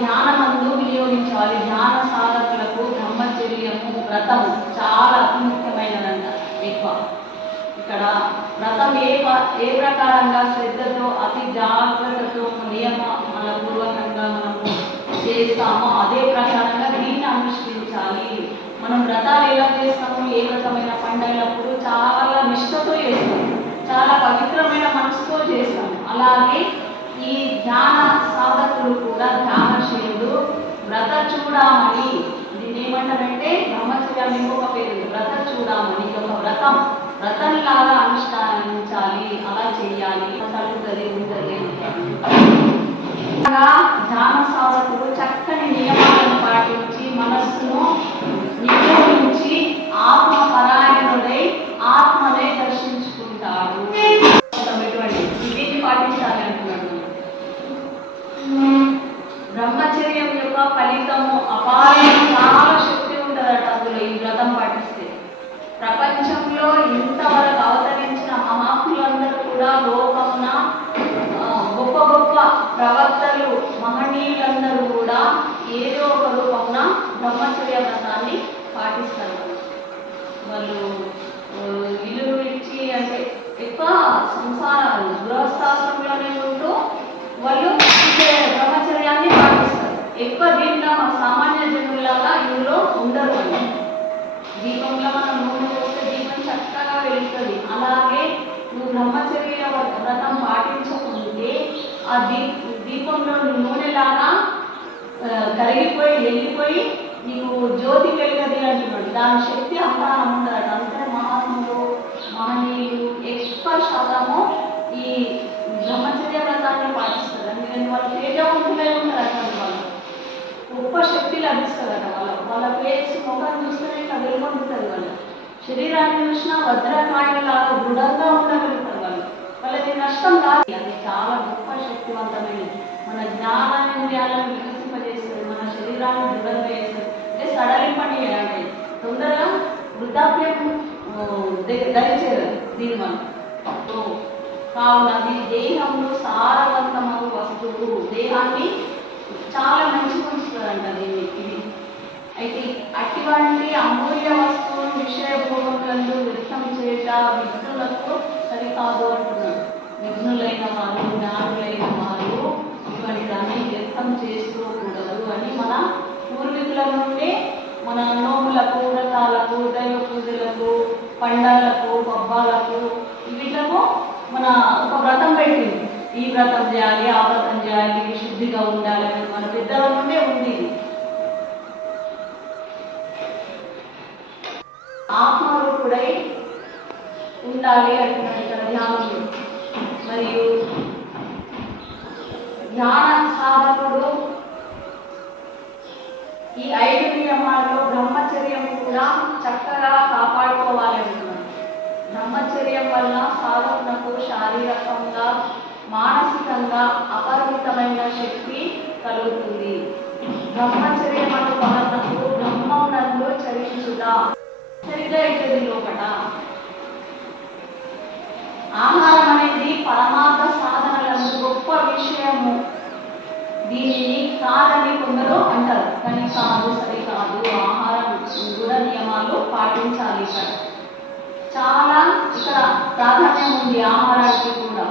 ధ్యానమందు వినియోగించాలి. ధ్యాన సాధకులకు బ్రహ్మచర్యము వ్రతము చాలా అతి ముఖ్యమైనదంట. ఎక్కువ ఇక్కడ వ్రతం ఏ ప్రకారంగా శ్రద్ధతో అతి జాగ్రత్తతో నియమాల పూర్వకంగా మనము చేస్తామో అదే ప్రకారంగా దీన్ని అనుష్ఠించాలి. మనం వ్రతాలు ఎలా చేస్తాము, ఏ వ్రతమైన పండుగలప్పుడు చాలా నిష్ఠతో చేస్తాం, చాలా పవిత్రమైన మనసుతో చేస్తాం. అలాగే ఈ ధ్యాన సాధకులు కూడా ధ్యానశీలుడు వ్రత చూడమని, దీన్ని ఏమంటారంటే బ్రహ్మచర్యం ఇంకొక పేరు వ్రత చూడమని, ఒక వ్రతంలాగా అనుష్ఠానించాలి, అలా చేయాలి, కలుగుతుంది ఉంటుంది. ధ్యాన సాధకుడు చక్కని నియమాలను పాటించి మనస్సును నిగ్రహించి ఆత్మ పరాయణుడై ఆత్మనే దర్శించుకుంటాడు. దీన్ని పాటించాలి అంటున్నాడు. బ్రహ్మచర్యం యొక్క ఫలితము అపారం, చాలా శక్తి ఉంటుందట అందులో. ఈ వ్రతం పాటిస్తే ప్రపంచంలో ఇంతవరకు అవతరించిన మహాత్ములందరూ కూడా లోకమున గొప్ప గొప్ప ప్రవక్తలు మహనీయులందరూ కూడా ఏదో ఒక రూపమున బ్రహ్మచర్య వ్రతాన్ని పాటిస్తారు. వాళ్ళు ఇల్లు ఇచ్చి అంటే ఎక్కువ సంసార గృహస్థాశ్రమంలోనే ఉంటూ వాళ్ళు బ్రహ్మచర్యాన్ని పాటిస్తారు. ఎక్కువ దీంట్లో మన సామాన్య జనుల్లాగా ఇందులో ఉండరు అని. దీపంలో మనం నూనె పోస్తే దీపం చక్కగా వెలుగుతుంది. అలాగే నువ్వు బ్రహ్మచర్య వ్రతం పాటించకుంటే ఆ దీపంలో నూనెలాగా కరిగిపోయి వెళ్ళిపోయి నీకు జ్యోతి వెలుగది అంటున్నాడు. దాని శక్తి అంతా ఉంటాడు. అంతే మహాత్ములు మహనీయులు ఎక్కువ శాతము ఈ బ్రహ్మచర్య వ్రతాన్ని పాటిస్తారు. ఎందుకంటే వాళ్ళు తేజవంతులై ఉంటారు. అటువంటి వాళ్ళు గొప్ప శక్తి లభిస్తుందట. వాళ్ళ ఫేస్ ముఖం చూస్తేనే ఇట్లా వెలుగొందుతుంది. వాళ్ళు శరీరాన్ని చూసినా వజ్రకాయలాగా దృఢంగా ఉండగలుగుతారు. వాళ్ళకి నష్టం కాదు. అది చాలా గొప్ప శక్తివంతమైనది. మన జ్ఞానేంద్రియాలను వికసింపజేస్తుంది, మన శరీరాన్ని దృఢంగా చేస్తుంది. అంటే సడలింపని అంటే తొందరగా వృద్ధాప్యం ధరించేది దీనివల్ల. కావున అది దేహంలో సారవంతమగు వస్తువు, దేహాన్ని చాలా మంచిగా ఉంచుతుందంట ఇది. అయితే అటువంటి అమూల్య వస్తువులు విషయభోగములందు వ్యక్తం చేయట విఘ్నులకు సరికాదు అంటున్నాడు. విఘ్నులైన వారు, జ్ఞానులైన వారు ఇటువంటివన్నీ వ్యక్తం చేసుకోకూడదు అని మన పూర్వీకుల నుండి మన నోములకు, వ్రతాలకు, దైవ పూజలకు, పండగలకు, పబ్బాలకు వీటిలకు మన ఒక వ్రతం పెట్టింది. ఈ వ్రతం చేయాలి, ఆ వ్రతం చేయాలి, శుద్ధిగా ఉండాలి అని మన పెద్దల నుండే ఉంది. ఆత్మరూపుడై ఉండాలి అంటున్నాడు ఇక్కడ ధ్యానంలో. మరియు ధ్యాన సాధకుడు ఈ 5 నియమాల్లో బ్రహ్మచర్యం కూడా చక్కగా కాపాడుకోవాలి అంటున్నాడు. బ్రహ్మచర్యం వల్ల సాధకునకు శారీరకంగా మానసికంగా అపరిమితమైన శక్తి కలుగుతుంది. బ్రహ్మచర్యం అను పదనకు బ్రహ్మమునందు చరించుట సరిగ్గా అవుతుంది. లోపట ఆహారం అనేది పరమార్థ సాధనలను గొప్ప విషయము. దీనిని కాదని కొందరు అంటారు, కానీ కాదు, సరికాదు. ఆహారం కూడా నియమాలు పాటించాలి. ఇక్కడ చాలా ఇక్కడ ప్రాధాన్యం ఉంది ఆహారానికి కూడా.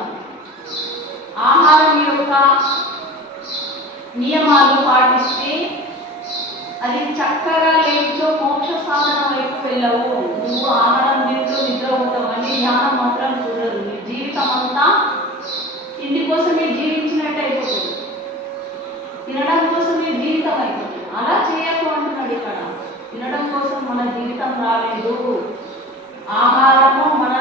ఆహారం యొక్క నియమాలు పాటిస్తే అది చక్కగా లేచో మోక్ష సాధన వైపు వెళ్ళవు. నువ్వు ఆహారం తింటూ నిద్ర అవుతావు అని ధ్యానం మాత్రం చూడదు. నీ జీవితం అంతా తిండి కోసమే జీవించినట్టు అయిపోతుంది, తినడం కోసం నీ జీవితం అయిపోతుంది. అలా చేయకు అంటున్నాడు ఇక్కడ. తినడం కోసం మన జీవితం రాలేదు. ఆహారము మన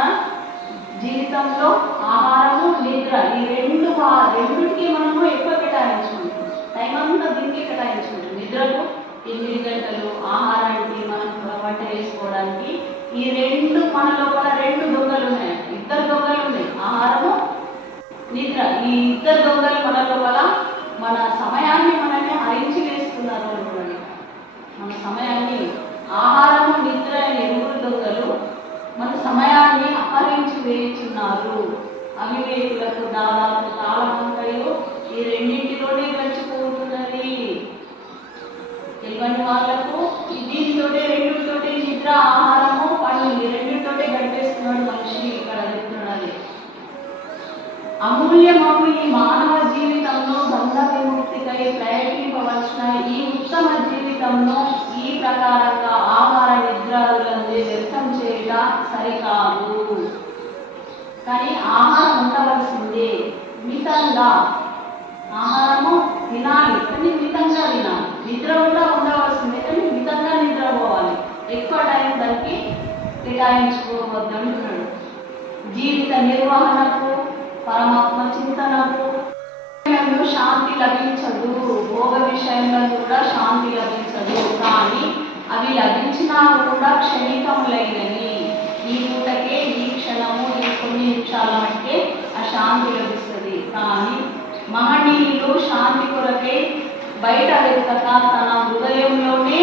జీవితంలో, ఆహారము నిద్ర, ఈ రెండుకి మనము ఎక్కువ కేటాయించుకుంటాం. టైం అంతా దీనికి కేటాయించుకుంటాం. నిద్రకు 8 గంటలు, ఆహారానికి మనం వంట చేసుకోవడానికి. ఈ మన లోపల 2 దొంగలు ఉన్నాయి, 2 దొంగలు ఉన్నాయి, ఆహారము, నిద్ర. ఈ 2 దొంగలు మన లోపల మన సమయాన్ని మనల్ని హరించి వేస్తున్నారు అనుకోండి. మన సమయాన్ని, ఆహారము, నిద్ర అనే 2 దొంగలు మన సమయాన్ని అపహరించి వేయుచున్నారు. అవివేకులకు దాదాపు కాలమంతయు ఈ రెండింటిలోనే గడిచిపోతున్నది. ఇవన్నీ వాళ్ళకు దీనితోటే రెండుతోటి నిద్ర ఆహారము పనులు రెండుతోటే గడిపేస్తున్నాడు మనిషి. ఇక్కడ చెప్తున్నాడు అమూల్యమగు ఈ మానవ జీవితంలో బంధ విముక్తికై ప్రయత్నింపవలసిన ఈ ఉత్తమ జీవితంలో ఈ ప్రకారంగా ఆహార నిద్రలందే వ్యర్థం చేయట సరికాదు. కానీ ఆహారం ఉండవలసిందే, మితంగా ఆహారము తినాలి కానీ మితంగా తినాలి. నిద్ర కూడా ఉండవలసిందే కానీ మితంగా నిద్రపోవాలి, ఎక్కువ టైం దానికి కేటాయించుకోవద్దు అంటున్నాడు. జీవిత నిర్వహణకు పరమాత్మ చింతనకు శాంతి లభించదు, భోగ విషయంలో కూడా శాంతి లభించదు. కానీ అవి లభించినా కూడా క్షణికములైనవి. ఈ పూటకే ఈ క్షణము ఈ కొన్ని నిమిషాల మట్టే ఆ శాంతి లభిస్తుంది. కానీ మహనీయులు శాంతి కొరకే బయట వెతక తన హృదయంలోనే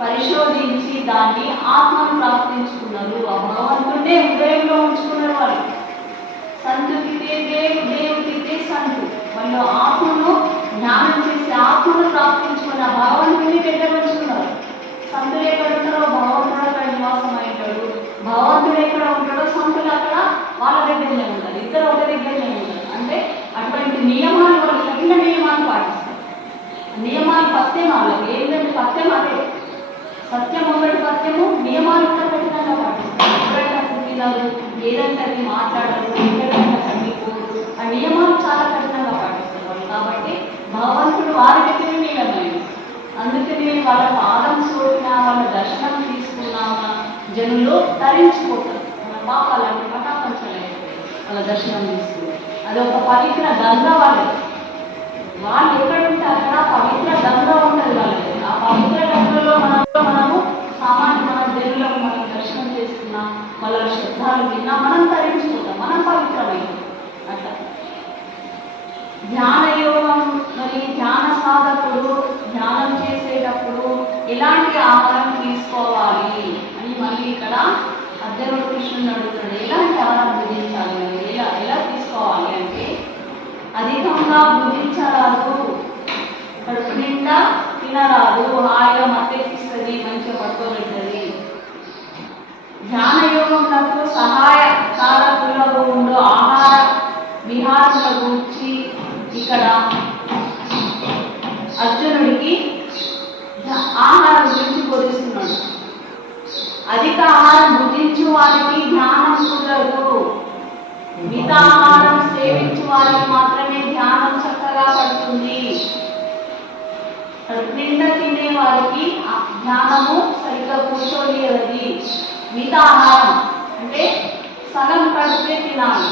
పరిశోధించి దాన్ని ఆత్మను ప్రాప్తించుకున్నారు. ఆ భగవంతుడే హృదయంలో ఉంచుకున్నారు వాళ్ళు. సంతుకితే దేవుడితే సంతు, వాళ్ళు ఆత్మను జ్ఞానం చేసి ఆత్మను ప్రాప్తించుకున్న భగవంతుని దగ్గర ఉంచుకున్నారు. సంతులు ఎక్కడ ఉంటారో భగవంతుడు అక్కడ నివాసం అయ్యాడు, భగవంతుడు ఎక్కడ ఉంటాడో సంతులు అక్కడ వాళ్ళ దగ్గరనే ఉంటారు. ఇద్దరు ఒక దగ్గరనే ఉంటారు. అంటే అటువంటి నియమాలు వాళ్ళు కఠిన నియమాలు పాటిస్తారు. నియమాలు పత్యం వాళ్ళకి ఏంటంటే పత్యం అదే సత్యం ఒకటి పత్యము, నియమాలు కూడా కఠినంగా పాటిస్తారు. ఎప్పుడైనా తినరు, ఏదంటే అది మాట్లాడరు, ఎక్కడైనా తగ్గిపోరు, ఆ నియమాలు చాలా కఠినంగా పాటిస్తారు వాళ్ళు. కాబట్టి భగవంతుడు వారి దగ్గర నియమైన, అందుకని వాళ్ళ పాదం సోకినా వాళ్ళ దర్శనం తీసుకున్నామా జనులు తరించిపోతారు. మన పాపాలన్నీ పటాపంచలైపోతాయి వాళ్ళ దర్శనం తీసుకుని. అదొక పవిత్ర గంగ వాళ్ళకి. వాళ్ళు ఎక్కడుంటే అక్కడ పవిత్ర గంగ ఉంటుంది వాళ్ళకి. ఆ పవిత్ర గంగలో మనము సామాన్య మన దేవుళ్ళకు మనం దర్శనం చేసుకున్నాం, వాళ్ళ శబ్దాలు విన్నా మనం తరించిపోతాం, మనం పవిత్రమైంది. అట్లా ధ్యాన యోగం మరి ధ్యాన సాధకుడు ధ్యానం చేసేటప్పుడు ఎలాంటి ఆహారం తీసుకోవాలి అని మళ్ళీ ఇక్కడ అర్జునుడు కృష్ణుని అడుగుతాడు. ఎలాంటి ఆహారం భుజించాలి, ఎలా తీసుకోవాలి అంటే అధికంగా భుజించరాదు, కడుపు నిండా తినరాదు, హాయిగా మత్తెక్కిస్తుంది, మంచిగా పడుకోబెట్టది. ధ్యాన యోగంలో సహాయకారకులకు ఉండు ఆహార విహారాల గురించి ఇక్కడ అర్జునుడికి ఆహారం గురించి బోధిస్తున్నాడు. అధిక ఆహారం భుజించు వారికి ధ్యానం కుదరదు, మితాహారం సేవించు వారికి మాత్రమే ధ్యానం చక్కగా పడుతుంది. నిండా తినే వారికి ధ్యానము సరిగ్గా కూర్చోలేదది. మితాహారం అంటే సగం కడిపే తినాలి.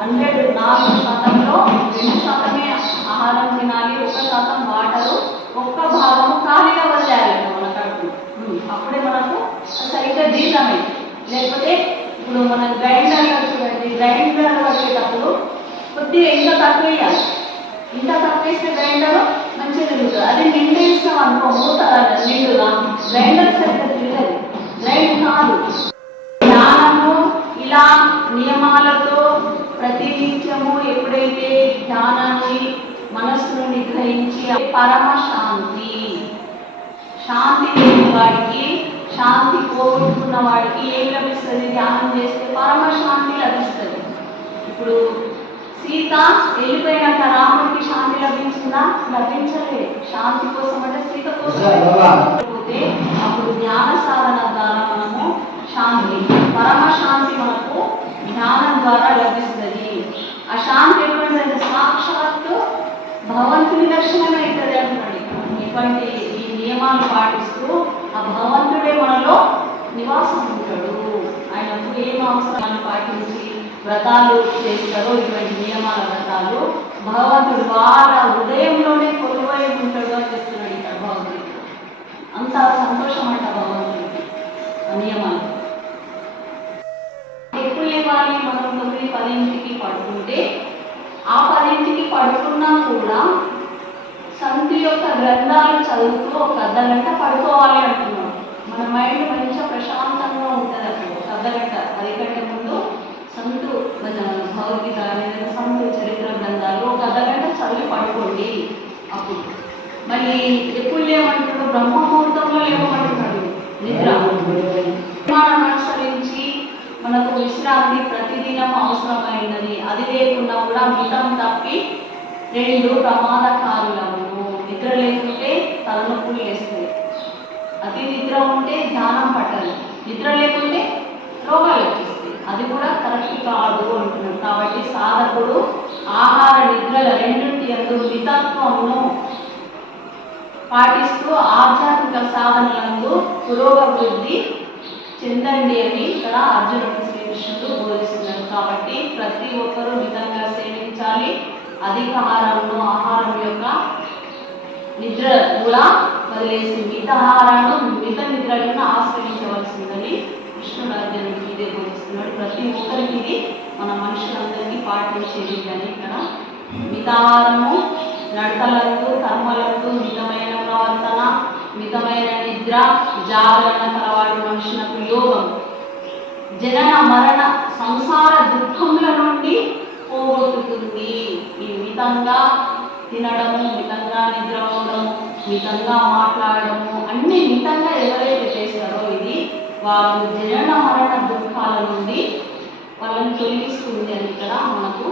4% 2% ఆహారం తినాలి, 1% వాటరు, 1 భాగము ఖాళీగా వదిలేయాలి మన కడుపు. అప్పుడే మనకు సరిగ్గా జీర్ణమైంది. లేకపోతే ఇప్పుడు మన గ్రైండర్లో చూడండి, గ్రైండర్ వచ్చేటప్పుడు కొద్దిగా ఇంకా తక్కువ వేయాలి. ఇంకా తక్కువ వేస్తే గ్రైండర్ మంచిగా తిరుగుతుంది. అది నిండు ఇస్తాం అనుకో, మూత నిండుగా గ్రైండర్ సరిగ్గా తిరగదు, గ్రైండ్ కాదు. ధ్యానము ఇలా నియమాలతో ప్రతినిత్యము ఎప్పుడైతే ధ్యానాన్ని మనస్సును నిగ్రహించి పరమ శాంతి, శాంతి లేని వాడికి, శాంతి పోగొట్టుకున్న వాడికి ఏం లభిస్తుంది? ధ్యానం చేస్తే పరమ శాంతి లభిస్తుంది. ఇప్పుడు సీత వెళ్ళిపోయినాక రాముడికి శాంతి లభించిందా? లభించలేదు. శాంతి కోసం అంటే సీత కోసం పోతే అప్పుడు ధ్యాన సాధన ద్వారా మనము శాంతి, పరమ శాంతి మనకు ధ్యానం ద్వారా లభిస్తుంది. ఆ శాంతి ఎటువంటి సాక్షాత్తు భగవంతుని దర్శనం అవుతుంది అంటున్నాడు. ఇటువంటి ఈ నియమాలు పాటిస్తూ ఆ భగవంతుడే మనలో నివాసం ఉంటాడు. ఆయనకు ఏం అవసరాలు పాటించి వ్రతాలు చేస్తారో, ఇటువంటి నియమాల వ్రతాలు భగవంతుడు వాళ్ళ హృదయంలోనే కొలువై ఉంటాడు అని చెప్తున్నాడు ఇక్కడ భగవంతుడు. అంత సంతోషం అంట భగవంతుడికి ఆ నియమాలు. ఎప్పుడు లేవాలి? మనం 9-10కి పడుకుంటే ఆ 10కి పడుకున్నా కూడా సంతు యొక్క గ్రంథాలు చదువుతూ 1 అర్ధగంట పడుకోవాలి అంటున్నాడు. మన మైండ్ మంచిగా ప్రశాంతంగా ఉంటుంది అక్కడ 1 అర్ధగంట. 10 కంటే ముందు సంతు భగవద్గీత, సంతు చరిత్ర గ్రంథాలు 1 అర్ధగంట చదివి పడుకోండి. అప్పుడు మళ్ళీ ఎప్పుడు లేమంటాడు బ్రహ్మ ముహూర్తంలో లేవమంటున్నాడు. నిద్ర మనం అనుసరించి మనకు విశ్రాంతి ప్రతిదినం అవసరమైనది. అది లేకుండా కూడా మితం తప్పి రెండు ప్రమాదకారులను. నిద్ర లేకుంటే తలనొప్పులు వేస్తాయి. అతి నిద్ర ఉంటే ధ్యానం పట్టాలి. నిద్ర లేకుంటే రోగాలు వచ్చేస్తాయి. అది కూడా కరెక్ట్ కాదు అంటున్నాడు. కాబట్టి సాధకుడు ఆహార నిద్రల రెండింటి యందు మితత్వమును పాటిస్తూ ఆధ్యాత్మిక సాధనలందు పురోగవృద్ధి చెందండి అని ఇక్కడ అర్జునుడు శ్రీకృష్ణుడు బోధిస్తున్నాడు. కాబట్టి ప్రతి ఒక్కరూ మితంగా సేవించాలి. అధిక ఆహారం యొక్క నిద్ర కూడా వదిలేసి మిత నిద్రలను ఆశ్రయించవలసిందని కృష్ణుడు అర్జునుడికి ఇదే బోధిస్తున్నాడు. ప్రతి ఒక్కరికి ఇది మన మనుషులందరికీ పాటించేది అని ఇక్కడ మితాహారము నడతలందు కర్మలందు మితమైన ప్రవర్తన మితమైన నిద్ర జాగరణ కలవాడు మనుషులకు యోగం జనన మరణ సంసార దుఃఖముల నుండి పోగొట్టుతుంది. ఈ మితంగా తినడము, మితంగా నిద్రపోవడము, మితంగా మాట్లాడడము అన్ని మితంగా ఎవరైతే చేస్తారో ఇది వారు జనన మరణ దుఃఖాల నుండి వాళ్ళని తొలగిస్తుంది అని ఇక్కడ మనకు